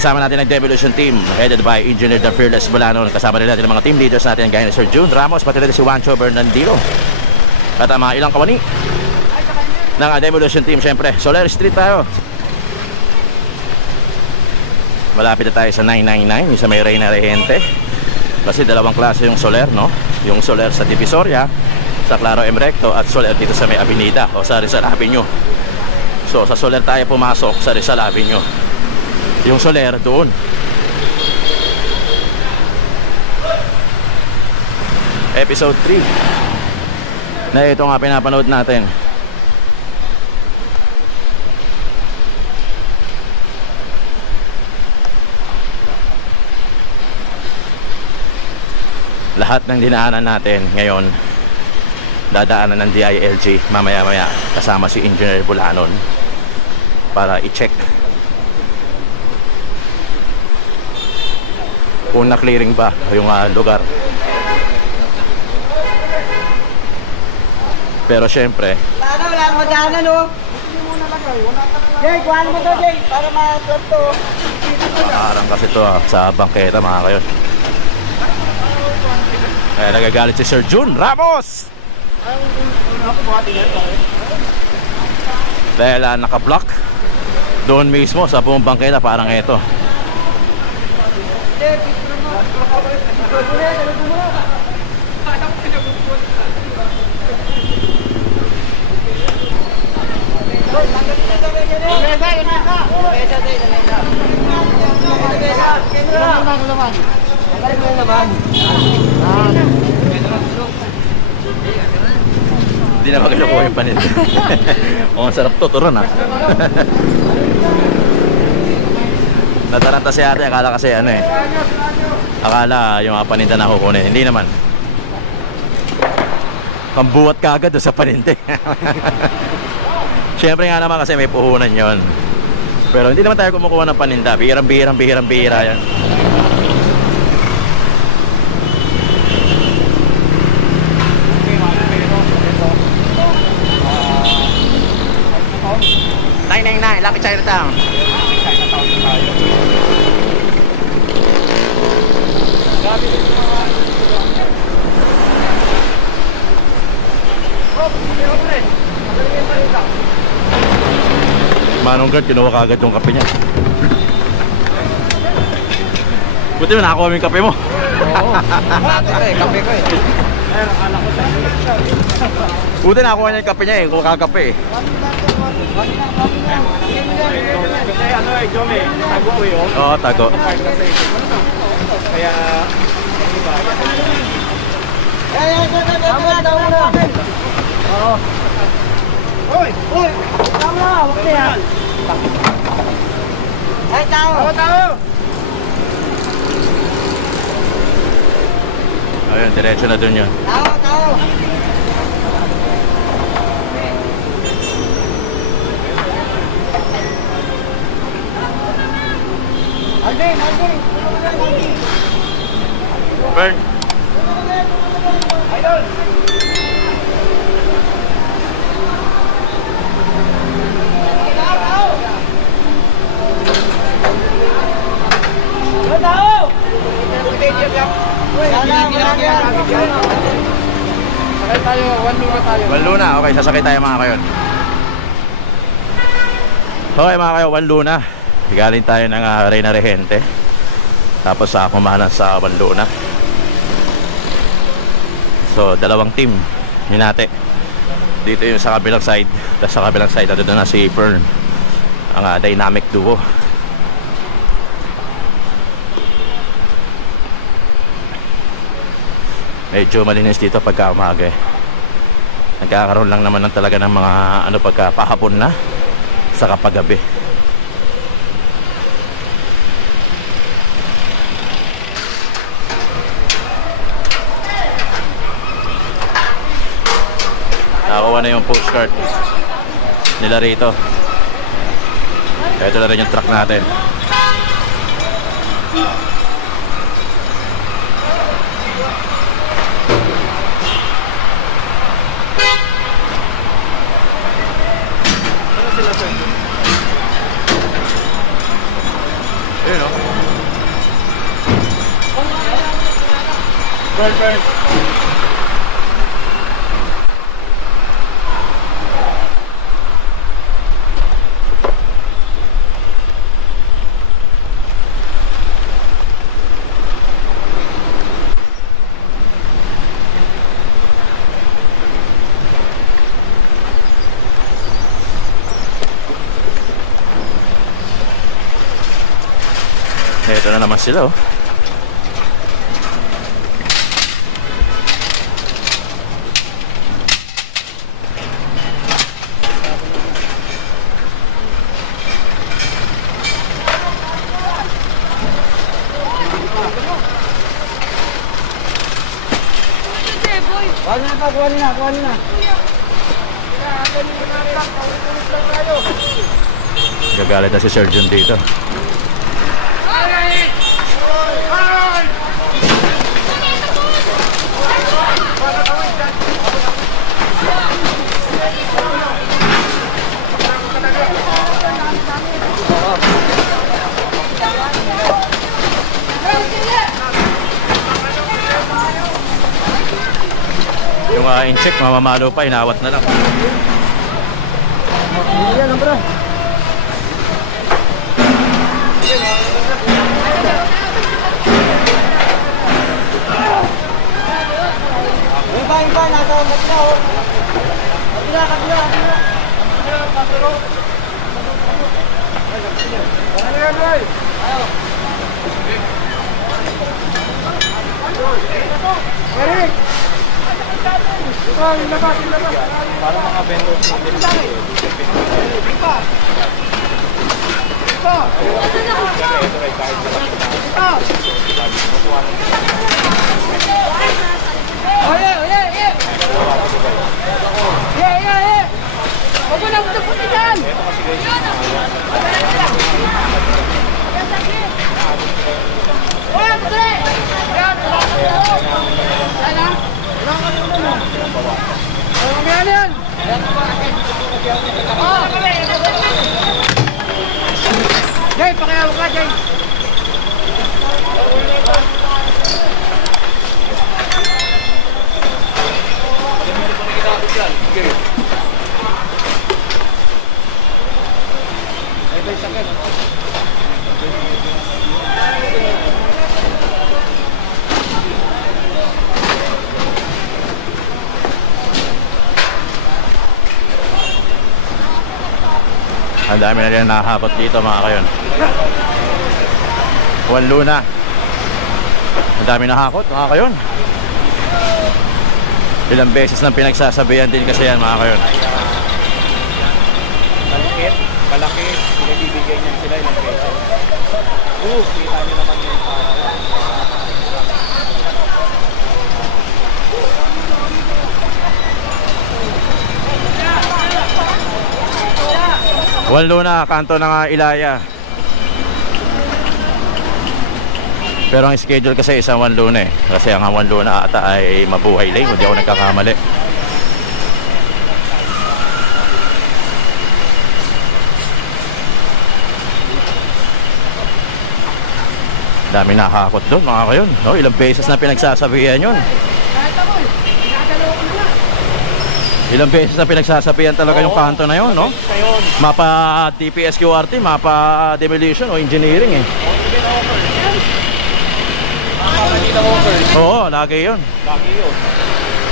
Kasama natin ang Demolition Team headed by Engineer The Fearless Bolanon. Kasama rin natin ang mga team leaders natin gaya ni Sir June Ramos, pati rin si Juancho Bernardino at ang mga ilang kawani ng Demolition Team. Syempre, Soler Street tayo. Malapit na tayo sa 999, yung sa may Reyna Regente. Kasi dalawang klase yung Soler, no? Yung Soler sa Divisoria, sa Claro M. Recto, at Soler dito sa may Avenida o sa Rizal Avenue. So sa Soler tayo pumasok sa Rizal Avenue. Yung Soler doon. Episode 3 na ito nga pinapanood natin. Lahat ng dinaanan natin ngayon dadaanan ng DILG mamaya-maya kasama si Engineer Bolanon para i-check kung na-clearing ba yung lugar. Pero syempre wala kang madaanan, no? Jay, kuhaan mo to, Jay, para ma-trap to. makaharang kasi ito sa bangketa, mga kayon. Kaya nagagalit si Sir June Ramos dahil naka-block doon mismo sa buong bangketa. Parang ito. Hindi na magkinukuha yung panin. O, ang sarap to, turon ha. Nataranta si ate, akala kasi ano eh, akala yung mga paninda na kukunin. Hindi naman. Pambuhat ka agad doon sa paninde. Siyempre nga naman kasi may puhunan yon. Pero hindi naman tayo kumukuha ng paninda. Bihirang-bihira yan. Lapit Chinatown. Manong Guard, kinuha ka agad yung kape niya. Buti mo nakakuha mo yung kape mo. Oo. Kape ko eh. Buti nakakuha niya yung kape niya eh. Kuha ka kape eh. Kasi ano eh, Jome, tago ko yun. Oo, tago. Kaya, iba. Tama na. Oo. Hoy! Tama na, huwag na yan. Ay, tao. Tao! Ayun, diretso na dun yun. Tao. Alvin. Burn. Idol! Tao. Sakay tayo, 1 minute tayo. Wanluna, okay, sasakay tayo mga kayon. Okay mga kayo, Wanluna. Galing tayo ng Reyna Regente. Tapos kumanan sa Wanluna. So, dalawang team hinati. Dito yung sa kabilang side. Tapos sa kabilang side, dito na si Fern, ang dynamic duo. Medyo malinis dito pagka umaga eh. Nagkakaroon lang naman ng talaga ng mga pagka pahapon na sa kapagabi. Nakakuha na yung postcard nila rito. Ito na rin yung truck natin. Ayun o, first. Ito na naman sila, oh. Kuha na. Gagalit na si Surgeon dito. Yung in-check, mamamalo pa, inawat na lang. Yan, bro. Yung pa, nasa kabila, oh. Kabila. Eric! Para mga vendors ng delivery. Huwag mo na puti dyan! Jay, pakiyaw ka, Jay! Ang dami na rin nakakabot dito, mga kayon. Juan Luna. Ang dami nakakot, mga kayon. Ilang beses nang pinagsasabihan din kasi yan, mga kayon. Malaki, pinagbibigay niyan sila ilang peso. Kita niyo naman yung Juan Luna, kanto ng Ilaya. Pero ang schedule kasi isang Juan Luna eh. Kasi ang Juan Luna ata ay Mabuhay Lane, hindi ako nagkakamali. Dami nakakot doon, mga kayon. No, ilang beses na pinagsasabihan yun. Ilang beses na pinagsasabihan talaga yung kanto na yun, no? Mapa DPS QRT, mapa demolition o engineering eh. Oo, lagi yun. Lagi yun.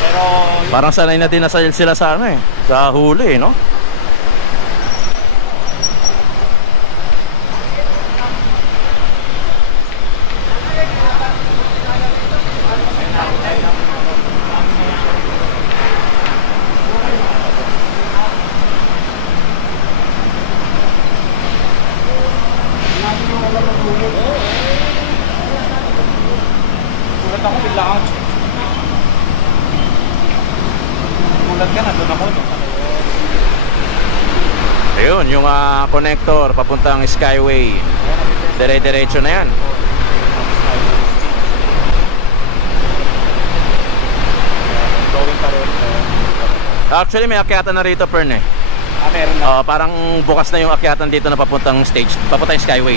Pero Parang sanay na din na sila sa ano eh, sa huli, no? sulat ako biglaan. Sulat ka, nandun ako. No? Ayun, yung connector papuntang Skyway. Dire-diretso na yan. Going pa rin. Actually, may akyatan na rito, Pern eh. Meron na. Parang bukas na yung akyatan dito na papuntang stage, papuntang Skyway.